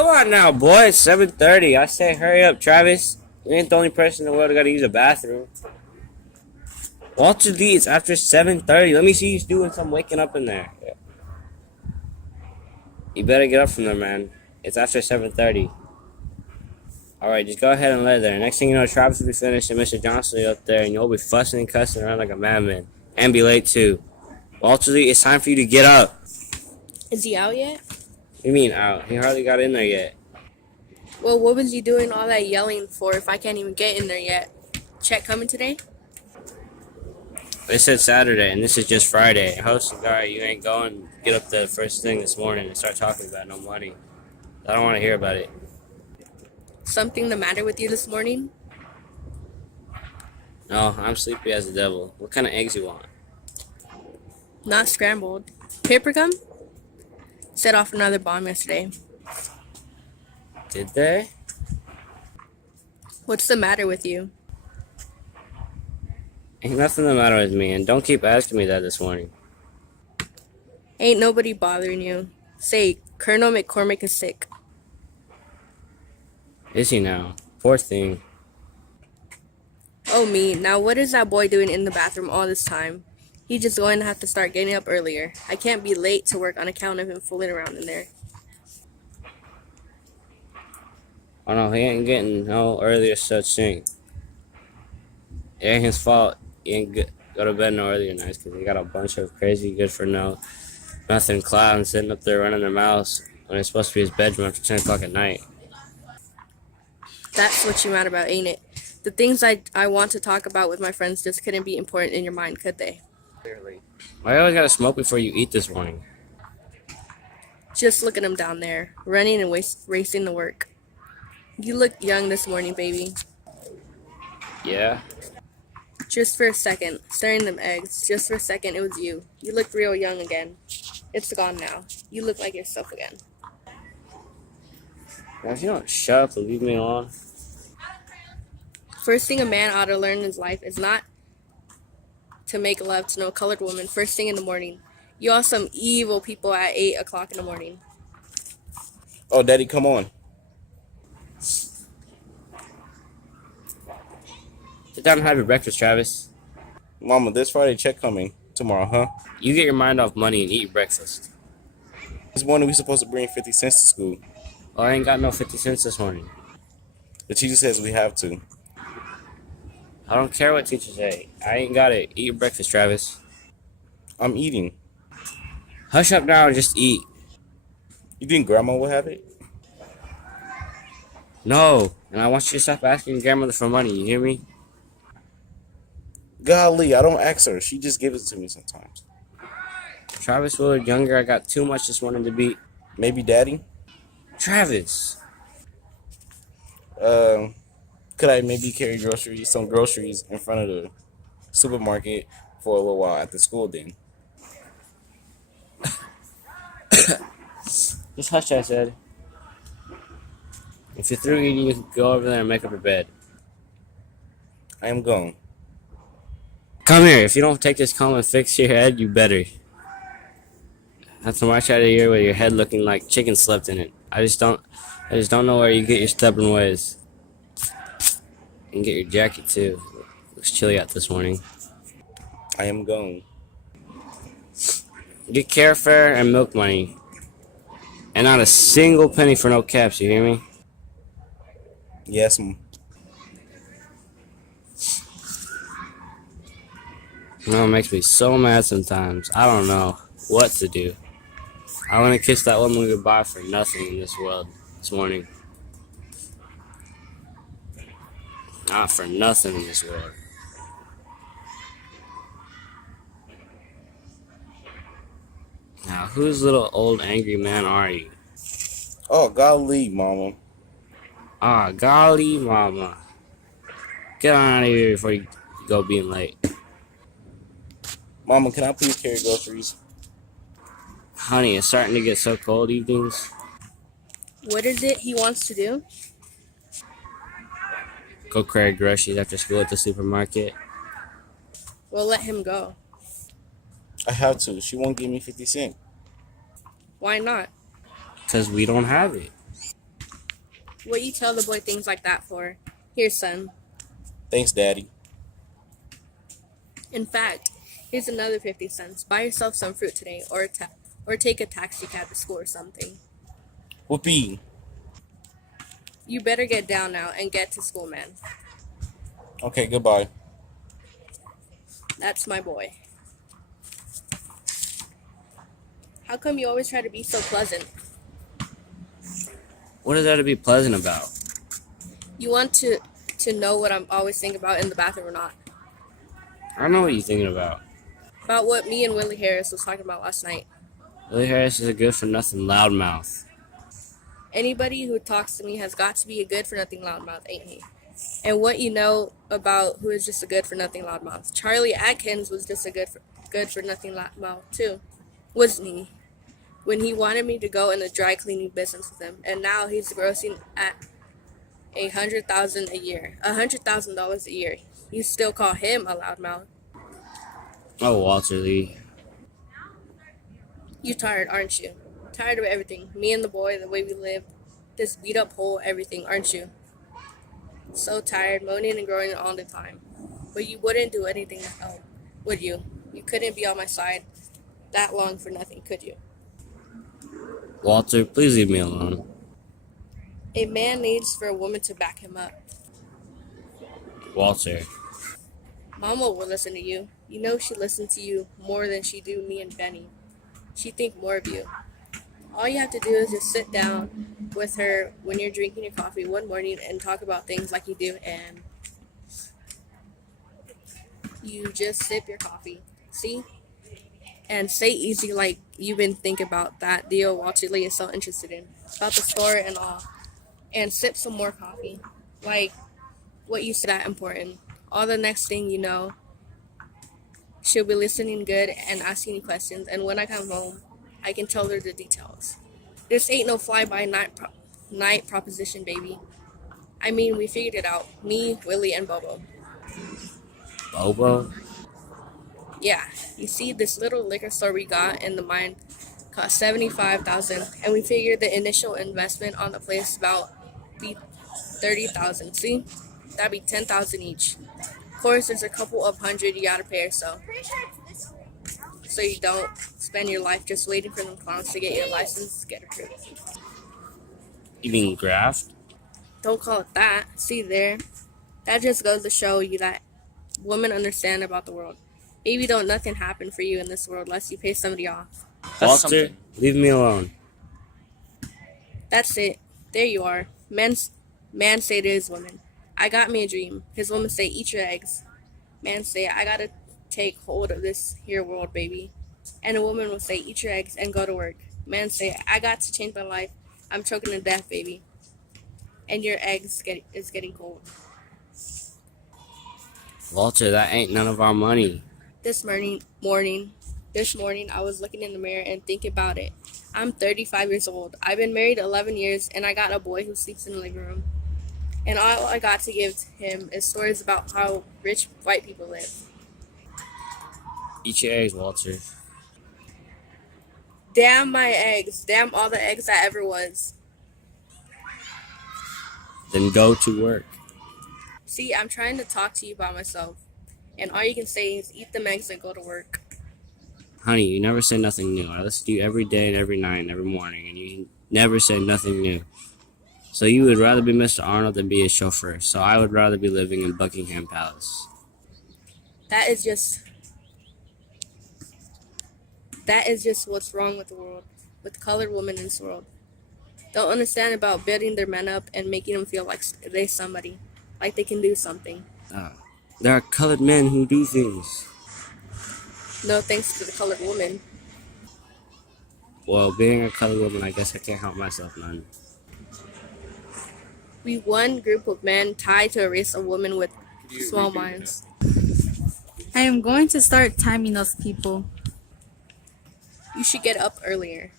Come on now, boy. It's 7:30. I say hurry up, Travis. You ain't the only person in the world that gotta use a bathroom. Walter D, it's after 7:30. Let me see you doing some waking up in there. You better get up from there, man. It's after 7:30. Alright, just go ahead and lay there. Next thing you know, Travis will be finished and Mr. Johnson will be up there and you'll be fussing and cussing around like a madman. And be late too. Walter D, it's time for you to get up. Is he out yet? What do you mean out? He hardly got in there yet. Well, what was you doing all that yelling for if I can't even get in there yet? Check coming today? They said Saturday, and this is just Friday. Host, alright, you ain't going. Get up the first thing this morning and start talking about no money. I don't want to hear about it. Something the matter with you this morning? No, I'm sleepy as the devil. What kind of eggs you want? Not scrambled. Paper gum? Set off another bomb yesterday. Did they? What's the matter with you? Ain't nothing the matter with me, and don't keep asking me that this morning. Ain't nobody bothering you. Say, Colonel McCormick is sick. Is he now? Poor thing. Oh me, now what is that boy doing in the bathroom all this time? He's just going to have to start getting up earlier. I can't be late to work on account of him fooling around in there. Oh no, he ain't getting no earlier such thing. It ain't his fault. He ain't go to bed no earlier nights because he got a bunch of crazy good for nothing clowns sitting up there running their mouths when it's supposed to be his bedroom after 10 o'clock at night. That's what you mad about, ain't it? The things I want to talk about with my friends just couldn't be important in your mind, could they? Clearly. Why you always gotta smoke before you eat this morning? Just look at him down there, running and racing to work. You look young this morning, baby. Yeah? Just for a second, stirring them eggs. Just for a second, it was you. You looked real young again. It's gone now. You look like yourself again. Now, if you don't shut up and leave me alone. First thing a man ought to learn in his life is not to make love to no colored woman first thing in the morning. You are some evil people at 8 o'clock in the morning. Oh, Daddy, come on. Sit down and have your breakfast, Travis. Mama, this Friday check coming tomorrow, huh? You get your mind off money and eat your breakfast. This morning we supposed to bring 50 cents to school. Oh, I ain't got no 50 cents this morning. The teacher says we have to. I don't care what teachers say. I ain't got it. Eat your breakfast, Travis. I'm eating. Hush up now and just eat. You think Grandma will have it? No. And I want you to stop asking your grandmother for money. You hear me? Golly, I don't ask her. She just gives it to me sometimes. Travis Willard Younger, I got too much this morning to beat. Maybe Daddy? Travis. Could I maybe carry some groceries in front of the supermarket for a little while after school then? Just hush, I said. If you're through eating, you can go over there and make up your bed. I am gone. Come here. If you don't take this comb and fix your head, you better. Have to march out of here with your head looking like chicken slept in it. I just don't know where you get your stubborn ways. And get your jacket too. Looks chilly out this morning. I am gone. Get carfare and milk money. And not a single penny for no caps, you hear me? Yes, No, it makes me so mad sometimes. I don't know what to do. I want to kiss that woman goodbye for nothing in this world this morning. Not for nothing in this world. Now, whose little old angry man are you? Oh, golly, Mama. Ah, golly, mama. Get on out of here before you go being late. Mama, can I please carry groceries? Honey, it's starting to get so cold evenings. What is it he wants to do? Go carry groceries after school at the supermarket. Well, let him go. I have to. She won't give me 50 cents. Why not? Because we don't have it. What you tell the boy things like that for? Here, son. Thanks, Daddy. In fact, here's another 50 cents. Buy yourself some fruit today, or take a taxi cab to school or something. Whoopee. You better get down now and get to school, man. Okay, goodbye. That's my boy. How come you always try to be so pleasant? What is there to be pleasant about? You want to know what I'm always thinking about in the bathroom or not? I know what you're thinking about. About what me and Willie Harris was talking about last night. Willie Harris is a good-for-nothing loudmouth. Anybody who talks to me has got to be a good-for-nothing loudmouth, ain't he? And what you know about who is just a good-for-nothing loudmouth? Charlie Atkins was just a good-for-nothing loudmouth too, wasn't he? When he wanted me to go in the dry cleaning business with him, and now he's grossing at $100,000 a year, $100,000 a year. You still call him a loudmouth? Oh, Walter Lee. You tired, aren't you? Tired of everything. Me and the boy, the way we live, this beat up hole, everything, aren't you? So tired, moaning and groaning all the time. But you wouldn't do anything else, would you? You couldn't be on my side that long for nothing, could you? Walter, please leave me alone. A man needs for a woman to back him up. Walter. Mama will listen to you. You know she listens to you more than she do me and Benny. She think more of you. All you have to do is just sit down with her when you're drinking your coffee one morning and talk about things like you do, and you just sip your coffee. See? And say easy like you've been thinking about that deal Walter Lee is so interested in. About the store and all. And sip some more coffee. Like what you said that important. All the next thing you know, she'll be listening good and asking you questions, and when I come home, I can tell her the details. This ain't no fly-by-night proposition, baby. I mean, we figured it out. Me, Willie, and Bobo. Bobo? Yeah, you see, this little liquor store we got in the mine cost $75,000, and we figured the initial investment on the place about be $30,000. See, that'd be $10,000 each. Of course, there's a couple of hundred you gotta pay or so you don't spend your life just waiting for them clowns to get your license, get approved. You mean graft? Don't call it that. See there, that just goes to show you that women understand about the world. Baby, don't nothing happen for you in this world unless you pay somebody off. Walter, leave me alone. That's it. There you are. Man say to his woman, I got me a dream. His woman say, eat your eggs. Man say, I gotta take hold of this here world, baby. And a woman will say, eat your eggs and go to work. Man say, I got to change my life. I'm choking to death, baby. And your eggs is getting cold. Walter, that ain't none of our money. This morning, I was looking in the mirror and thinking about it. I'm 35 years old. I've been married 11 years, and I got a boy who sleeps in the living room. And all I got to give him is stories about how rich white people live. Eat your eggs, Walter. Damn my eggs. Damn all the eggs that ever was. Then go to work. See, I'm trying to talk to you by myself. And all you can say is eat them eggs and go to work. Honey, you never say nothing new. I listen to you every day and every night and every morning, and you never say nothing new. So you would rather be Mr. Arnold than be a chauffeur. So I would rather be living in Buckingham Palace. That is just what's wrong with the world, with colored women in this world. Don't understand about building their men up and making them feel like they're somebody, like they can do something. There are colored men who do things. No thanks to the colored woman. Well, being a colored woman, I guess I can't help myself none. We one group of men tied to a race of women with small minds. I am going to start timing those people. You should get up earlier.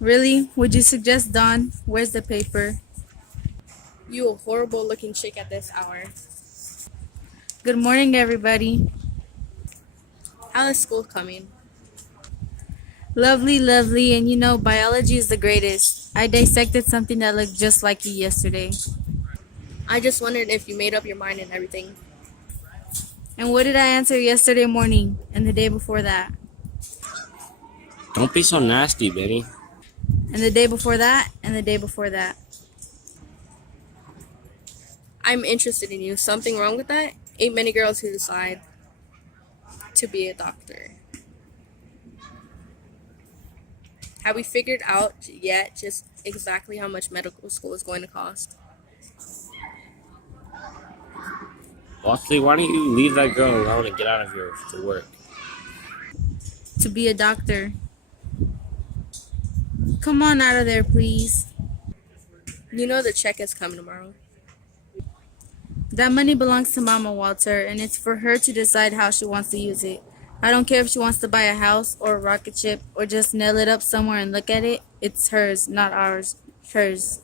Really? Would you suggest dawn? Where's the paper? You a horrible looking chick at this hour. Good morning, everybody. How is school coming? Lovely, lovely, and you know, biology is the greatest. I dissected something that looked just like you yesterday. I just wondered if you made up your mind and everything. And what did I answer yesterday morning and the day before that? Don't be so nasty, Benny. And the day before that and the day before that. I'm interested in you. Something wrong with that? Ain't many girls who decide to be a doctor. Have we figured out yet just exactly how much medical school is going to cost? Walkley, why don't you leave that girl alone and get out of here to work? To be a doctor. Come on out of there, please. You know the check is coming tomorrow. That money belongs to Mama, Walter, and it's for her to decide how she wants to use it. I don't care if she wants to buy a house or a rocket ship or just nail it up somewhere and look at it. It's hers, not ours. Hers.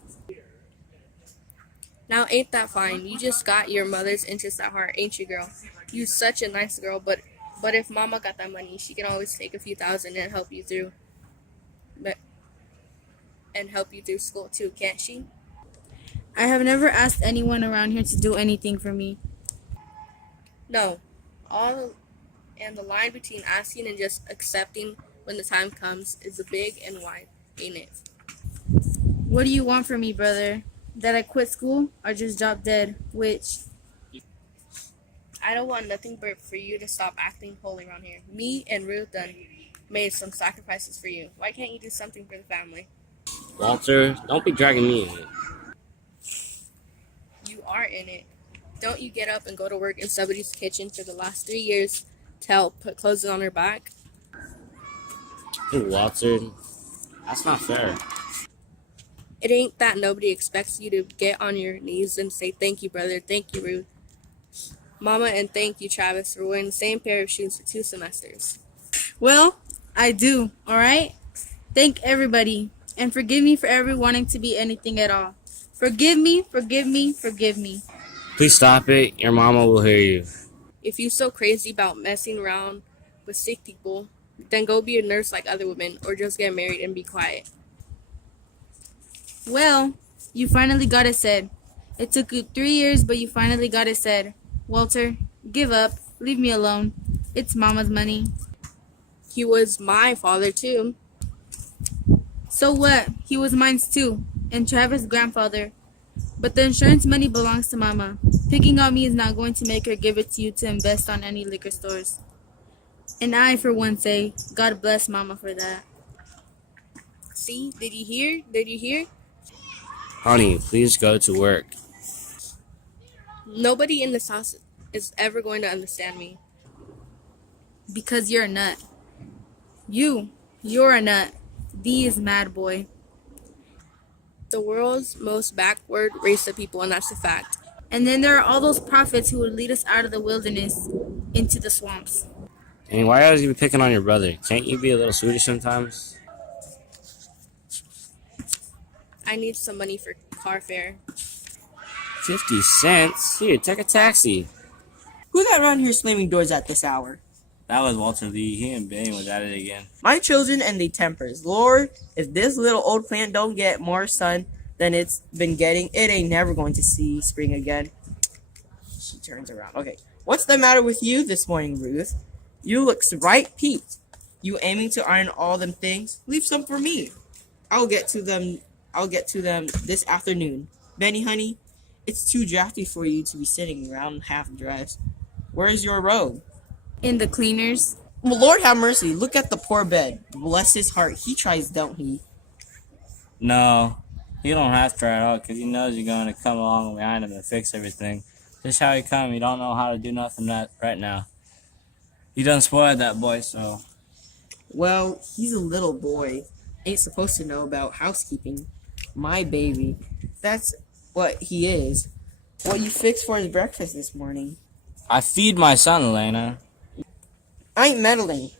Now ain't that fine? You just got your mother's interest at heart, ain't you, girl? You such a nice girl, but if Mama got that money, she can always take a few thousand and help you through, but and help you through school too, can't she? I have never asked anyone around here to do anything for me. No, all and the line between asking and just accepting when the time comes is a big and wide, ain't it? What do you want from me, brother? That I quit school or just drop dead? Which? I don't want nothing but for you to stop acting holy around here. Me and Ruth done made some sacrifices for you. Why can't you do something for the family? Walter, don't be dragging me in it. You are in it. Don't you get up and go to work in somebody's kitchen for the last 3 years to help put clothes on her back? Hey, Walter, that's not fair. It ain't that nobody expects you to get on your knees and say thank you, brother, thank you, Ruth, Mama, and thank you, Travis, for wearing the same pair of shoes for 2 semesters. Well, I do, alright? Thank everybody. And forgive me for ever wanting to be anything at all. Forgive me, forgive me, forgive me. Please stop it. Your mama will hear you. If you so crazy about messing around with sick people, then go be a nurse like other women, or just get married and be quiet. Well, you finally got it said. It took you 3 years, but you finally got it said. Walter, give up. Leave me alone. It's Mama's money. He was my father, too. So what? He was mine too. And Travis' grandfather. But the insurance money belongs to Mama. Picking on me is not going to make her give it to you to invest on any liquor stores. And I, for one, say, God bless Mama for that. See? Did you hear? Did you hear? Honey, please go to work. Nobody in this house is ever going to understand me. Because you're a nut. You're a nut. D is mad boy. The world's most backward race of people, and that's a fact. And then there are all those prophets who would lead us out of the wilderness into the swamps. And why are you picking on your brother? Can't you be a little Swedish sometimes? I need some money for car fare. 50 cents? Here, take a taxi. Who that around here slamming doors at this hour? That was Walter Lee. He and Benny was at it again. My children and they tempers. Lord, if this little old plant don't get more sun than it's been getting, it ain't never going to see spring again. She turns around. Okay. What's the matter with you this morning, Ruth? You looks right peaked. You aiming to iron all them things? Leave some for me. I'll get to them this afternoon. Benny, honey, it's too drafty for you to be sitting around half dressed. Where's your robe? In the cleaners. Well, Lord have mercy. Look at the poor bed. Bless his heart. He tries, don't he? No, you don't have to try at all because he knows you're going to come along behind him and fix everything. Just how he come, you don't know how to do nothing right now. You done spoiled that boy, so. Well, he's a little boy. Ain't supposed to know about housekeeping. My baby. That's what he is. What you fixed for his breakfast this morning? I feed my son, Elena. I ain't meddling.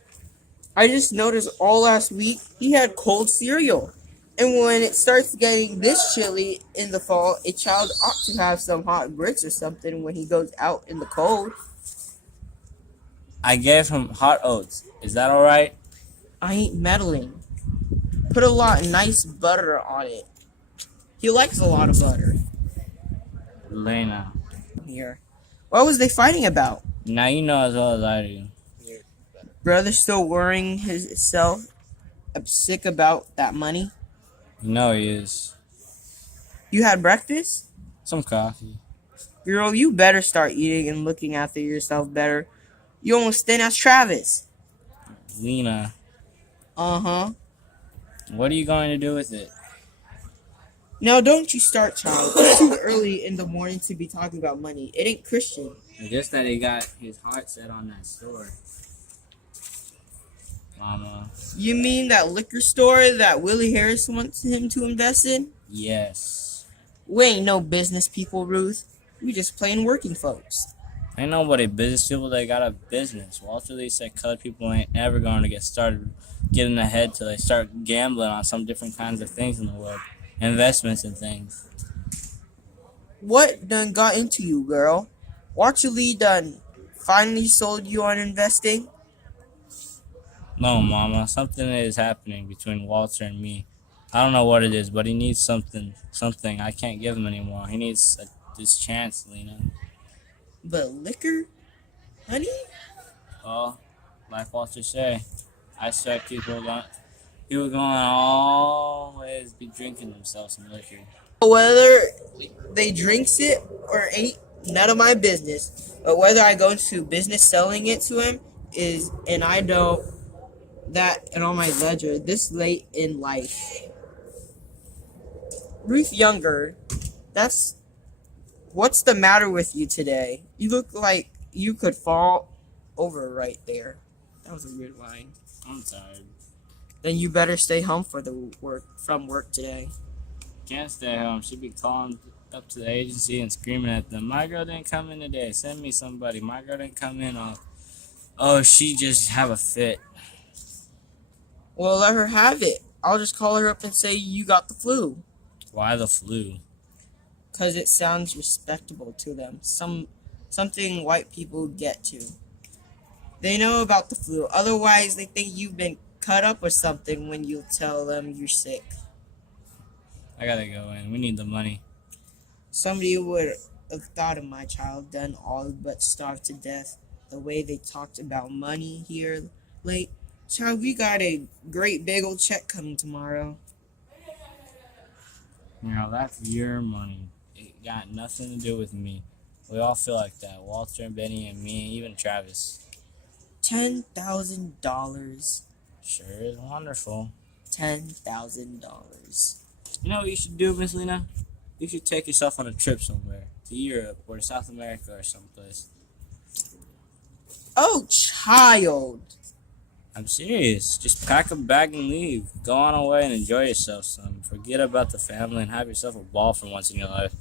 I just noticed all last week he had cold cereal. And when it starts getting this chilly in the fall, a child ought to have some hot grits or something when he goes out in the cold. I gave him hot oats. Is that alright? I ain't meddling. Put a lot of nice butter on it. He likes a lot of butter. Lena. Here. What was they fighting about? Now you know as well as I do. Brother still worrying himself sick about that money? You know he is. You had breakfast? Some coffee. Girl, you better start eating and looking after yourself better. You almost thin as Travis. Lena, Uh-huh. what are you going to do with it? Now don't you start, child. It's too early in the morning to be talking about money. It ain't Christian. Just that he got his heart set on that store. Mama. You mean that liquor store that Willie Harris wants him to invest in? Yes. We ain't no business people, Ruth. We just plain working folks. Ain't nobody business people that got a business. Walter Lee said colored people ain't ever going to getting ahead till they start gambling on some different kinds of things in the world. Investments and things. What done got into you, girl? Walter Lee done finally sold you on investing? No, Mama. Something is happening between Walter and me. I don't know what it is, but he needs something. I can't give him anymore. He needs this chance, Lena. But liquor? Honey? Well, like Walter said, I expect people going to always be drinking themselves some liquor. Whether they drinks it or ain't none of my business. But whether I go into business selling it to him is, and I don't that and on my ledger this late in life. Ruth Younger, what's the matter with you today? You look like you could fall over right there. That was a weird line. I'm tired. Then you better stay home from work today. Can't stay home. She'd be calling up to the agency and screaming at them. My girl didn't come in today. Send me somebody. My girl didn't come in. Oh, she just have a fit. Well, let her have it. I'll just call her up and say you got the flu. Why the flu? 'Cause it sounds respectable to them. Something white people get to. They know about the flu. Otherwise, they think you've been cut up or something when you tell them you're sick. I gotta go in. We need the money. Somebody would have thought of my child done all but starved to death. The way they talked about money here late. Child, we got a great big old check coming tomorrow. That's your money. It got nothing to do with me. We all feel like that. Walter and Benny and me, even Travis. $10,000. Sure is wonderful. $10,000. You know what you should do, Miss Lena? You should take yourself on a trip somewhere. To Europe or to South America or someplace. Oh, child. I'm serious. Just pack a bag and leave. Go on away and enjoy yourself some. Forget about the family and have yourself a ball for once in your life.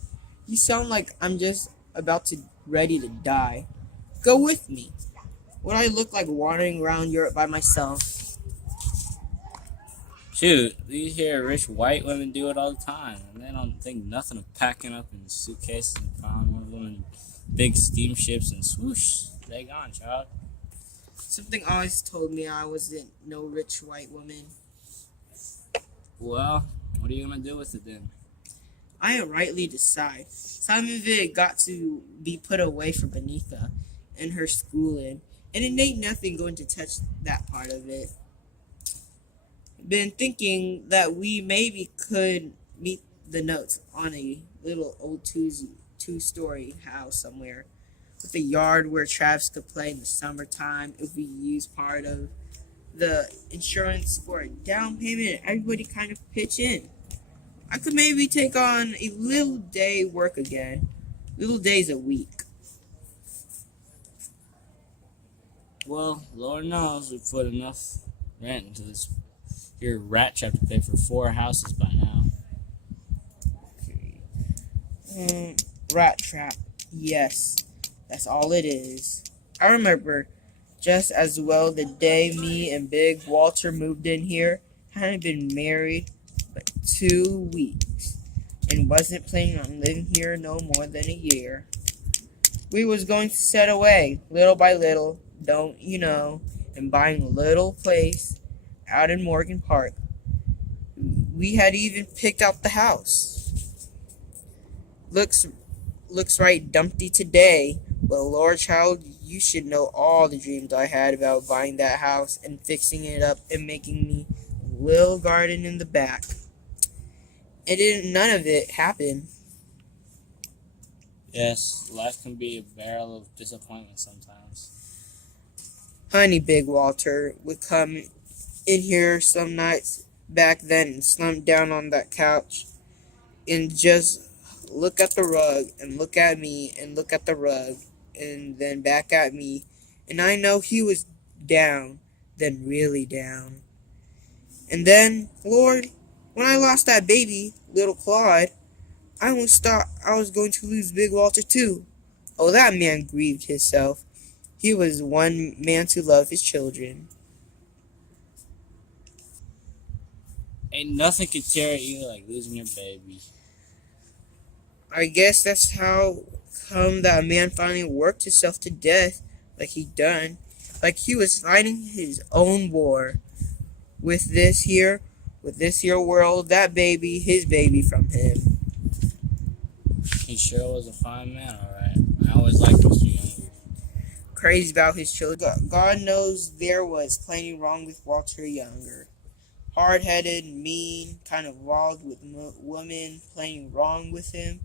You sound like I'm just ready to die. Go with me. Would I look like wandering around Europe by myself? Shoot, these here rich white women do it all the time. And they don't think nothing of packing up in suitcases and filing one of them in big steamships and swoosh, they gone, child. Something always told me I wasn't no rich white woman. Well, what are you gonna do with it then? I rightly decide. Some of it got to be put away for Benitha and her schooling, and it ain't nothing going to touch that part of it. Been thinking that we maybe could meet the notes on a little old two-story house somewhere with a yard where Travis could play in the summertime if we use part of the insurance for a down payment and everybody kind of pitch in. I could maybe take on a little day work again, little days a week. Well, Lord knows we put enough rent into this here rat trap to pay for 4 houses by now. Rat trap, yes, that's all it is. I remember just as well the day me and Big Walter moved in here. Hadn't been married but 2 weeks and wasn't planning on living here no more than a year. We was going to set away little by little, don't you know, and buying a little place out in Morgan Park. We had even picked out the house. Looks looks right dumpty today. Well, Lord child, you should know all the dreams I had about buying that house and fixing it up and making me a little garden in the back. And didn't none of it happen. Yes, life can be a barrel of disappointment sometimes. Honey Big Walter would come in here some nights back then and slump down on that couch and just look at the rug and look at me and look at the rug and then back at me. And I know he was down, then really down. And then, Lord, when I lost that baby, little Claude, I almost thought I was going to lose Big Walter too. Oh, that man grieved himself. He was one man to love his children. Ain't nothing could tear at you like losing your baby. I guess that's how come that man finally worked himself to death like he done. Like he was fighting his own war with this here world, that baby, his baby from him. He sure was a fine man, alright. I always liked Mr. Younger. Crazy about his children. God knows there was plenty wrong with Walter Younger. Hard-headed, mean, kind of wild with women, plenty wrong with him.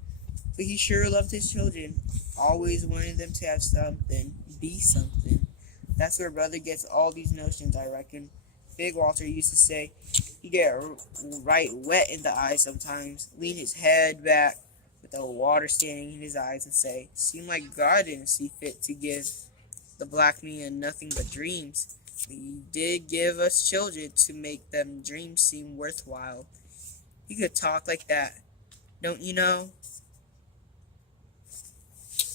But he sure loved his children. Always wanted them to have something, be something. That's where brother gets all these notions, I reckon. Big Walter used to say he get right wet in the eyes sometimes, lean his head back with the water standing in his eyes and say, seemed like God didn't see fit to give the black man nothing but dreams. But he did give us children to make them dreams seem worthwhile. He could talk like that, don't you know?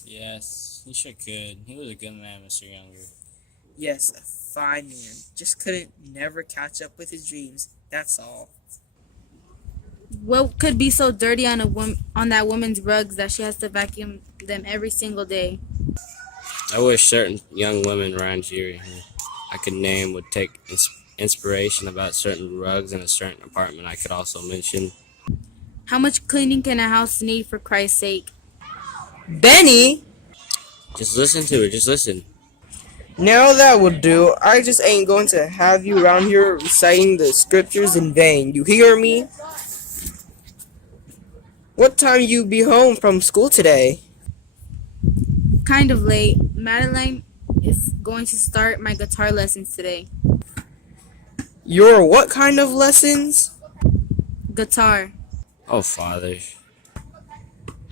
Yes, he sure could. He was a good man, Mr. Younger. Yes, a fine man. Just couldn't never catch up with his dreams. That's all. What could be so dirty on on that woman's rugs that she has to vacuum them every single day? I wish certain young women around here I could name would take inspiration about certain rugs in a certain apartment. I could also mention. How much cleaning can a house need, for Christ's sake? Benny! Just listen to it, just listen. Now that will do. I just ain't going to have you around here reciting the scriptures in vain. You hear me? What time you be home from school today? Kind of late. Madeline is going to start my guitar lessons today. Your what kind of lessons? Guitar. Oh, Father.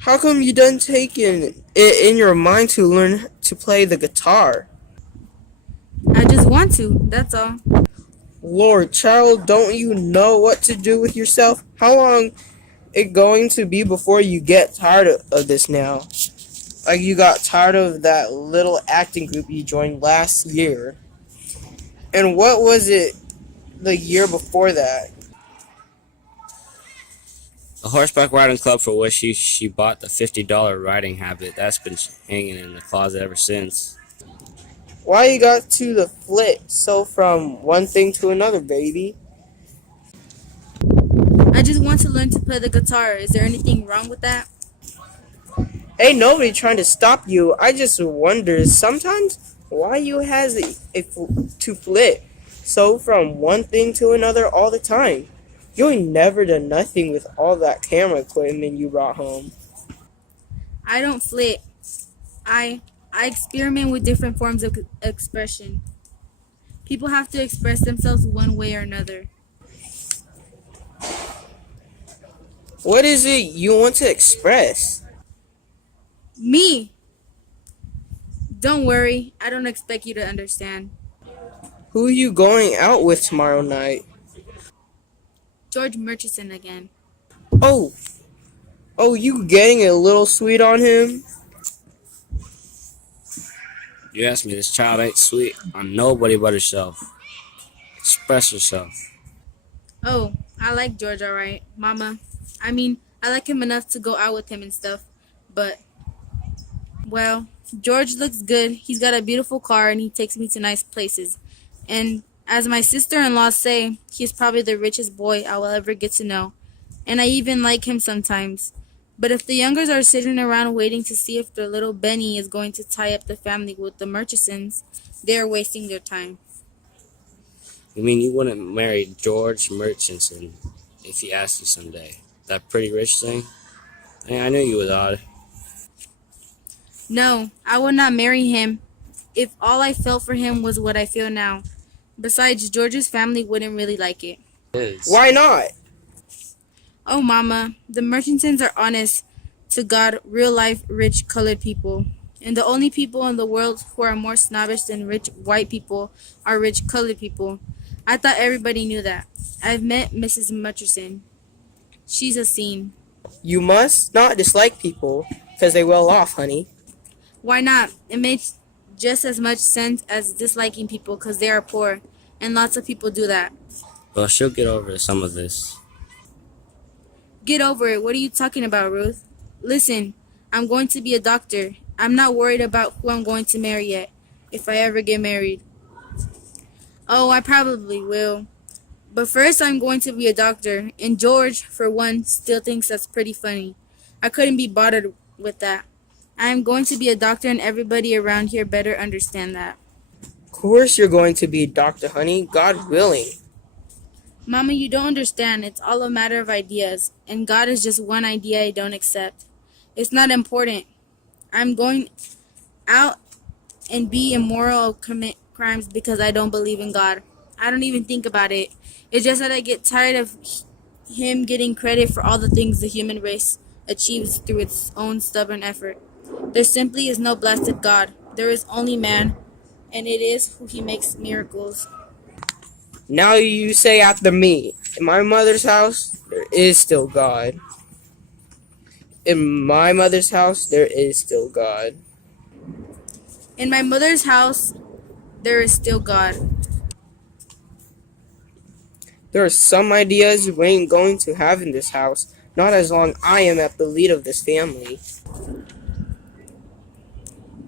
How come you done taking it in your mind to learn to play the guitar? I just want to, that's all. Lord, child, don't you know what to do with yourself? How long it going to be before you get tired of this now? Like you got tired of that little acting group you joined last year. And what was it the year before that? The horseback riding club for which she bought the $50 riding habit. That's been hanging in the closet ever since. Why you got to the flip so from one thing to another, baby? I just want to learn to play the guitar. Is there anything wrong with that? Ain't nobody trying to stop you. I just wonder sometimes why you hesitate to flip so from one thing to another all the time. You ain't never done nothing with all that camera equipment you brought home. I don't flip. I experiment with different forms of expression. People have to express themselves one way or another. What is it you want to express? Me! Don't worry, I don't expect you to understand. Who you going out with tomorrow night? George Murchison again. Oh, you getting a little sweet on him? You ask me, this child ain't sweet on nobody but herself. Express yourself. Oh, I like George alright, Mama. I mean, I like him enough to go out with him and stuff, but, well, George looks good. He's got a beautiful car and he takes me to nice places. And As my sister-in-laws say, he's probably the richest boy I will ever get to know, and I even like him sometimes. But if the youngers are sitting around waiting to see if their little Benny is going to tie up the family with the Murchisons, they are wasting their time. You mean you wouldn't marry George Murchison if he asked you someday? That pretty rich thing? I knew you was odd. No, I would not marry him if all I felt for him was what I feel now. Besides, George's family wouldn't really like it. Why not? Oh, Mama, the Murchisons are honest to God, real life, rich colored people. And the only people in the world who are more snobbish than rich white people are rich colored people. I thought everybody knew that. I've met Mrs. Murchison. She's a scene. You must not dislike people because they well off, honey. Why not? It makes just as much sense as disliking people because they are poor. And lots of people do that. Well, she'll get over some of this. Get over it. What are you talking about, Ruth? Listen, I'm going to be a doctor. I'm not worried about who I'm going to marry yet, if I ever get married. Oh, I probably will. But first, I'm going to be a doctor, and George, for one, still thinks that's pretty funny. I couldn't be bothered with that. I am going to be a doctor, and everybody around here better understand that. Of course you're going to be a doctor, honey. God willing. Mama, you don't understand. It's all a matter of ideas, and God is just one idea I don't accept. It's not important. I'm going out and be immoral or commit crimes because I don't believe in God. I don't even think about it. It's just that I get tired of him getting credit for all the things the human race achieves through its own stubborn effort. There simply is no blessed God. There is only man, and it is who he makes miracles. Now you say after me. In my mother's house, there is still God. In my mother's house, there is still God. In my mother's house, there is still God. There are some ideas you ain't going to have in this house, not as long I am at the lead of this family.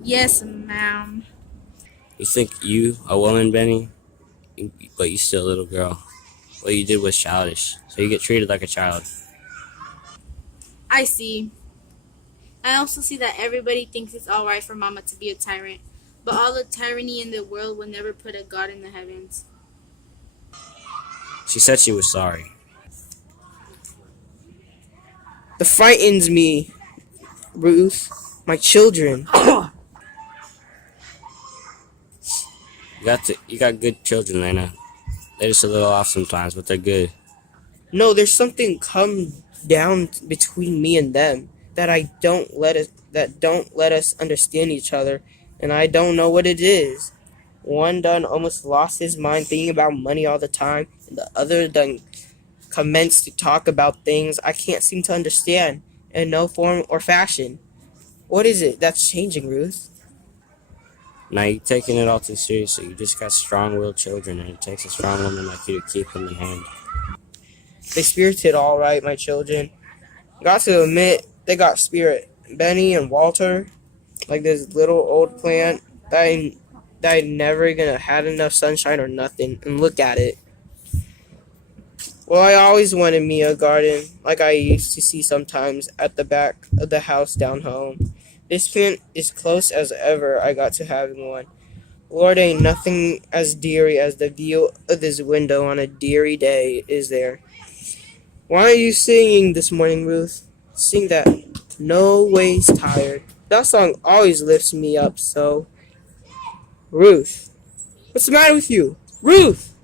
Yes, ma'am. You think you a woman, Benny? But you still a little girl. What you did was childish, so you get treated like a child. I see. I also see that everybody thinks it's alright for Mama to be a tyrant, but all the tyranny in the world will never put a God in the heavens. She said she was sorry. That frightens me, Ruth. My children. You got good children, Lena. They're just a little off sometimes, but they're good. No, there's something come down between me and them that don't let us understand each other, and I don't know what it is. One done almost lost his mind thinking about money all the time, and the other done commenced to talk about things I can't seem to understand in no form or fashion. What is it that's changing, Ruth? Now you're taking it all too seriously. You just got strong-willed children, and it takes a strong woman like you to keep them in hand. They spirited all right, my children. Got to admit, they got spirit. Benny and Walter, like this little old plant that I never gonna had enough sunshine or nothing. And look at it. Well, I always wanted me a garden, like I used to see sometimes at the back of the house down home. This plant is close as ever I got to having one. Lord, ain't nothing as deary as the view of this window on a deary day, is there? Why are you singing this morning, Ruth? Sing that No Ways Tired. That song always lifts me up so. Ruth, what's the matter with you? Ruth!